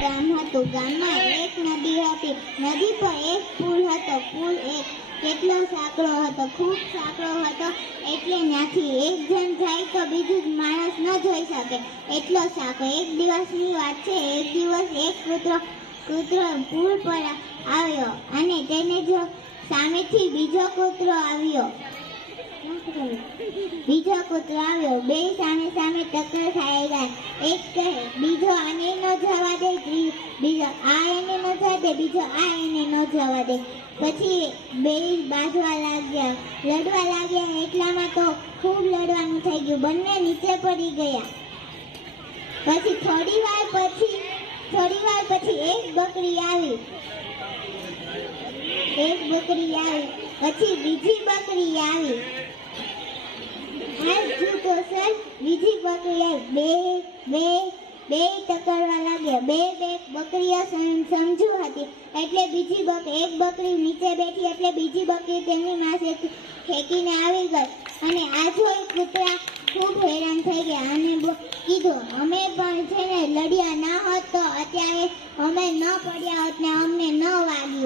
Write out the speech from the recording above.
ગામ હતું. ગામમાં એક નદી હતી. નદી પર એક પુલ હતો. પુલ એક કેટલો સાંકડો હતો? ખૂબ સાંકડો હતો. એટલે ત્યાંથી એક જણ જાય તો બીજું માણસ ન જોઈ શકે. એટલો સાંકડો. એક દિવસની વાત છે. એક દિવસ એક કૂતરો કૂતરો પુલ પર આવ્યો અને તેને જો સામેથી બીજો કૂતરો આવ્યો. બીજો કૂતરો આવ્યો. બે સામે સામે ટક્કર ખાઈ ગયા. એક કહે બીજો આને ન જવા દે બીજો આ એને ન જવા દે, બીજો આ એને ન જવા દે. પછી બે બાજવા લાગ્યા. લડવા લાગ્યા એટલામાં તો ખૂબ લડવાનું થઈ ગયું. બંને નીચે પડી ગયા. પછી થોડી વાર પછી, થોડી વાર પછી એક બકરી આવી. એક બકરી આવી. પછી બીજી બકરી આવી. બીજી બકરી બે બે બે ટકરવા લાગ્યા. બે બે બકરીઓ સમ- સમજુ હતી. એટલે બીજી બક, એક બકરી નીચે બેઠી, એટલે બીજી બકરી તેમની પાસે ફેંકીને આવી ગઈ. અને આ જોઈ કૂતરા ખૂબ હેરાન થઈ ગયા. અને કીધું, અમે પણ છે ને લડ્યા ના હોત તો અત્યારે અમે ન પડ્યા હોત ને અમને ન વાગ્યું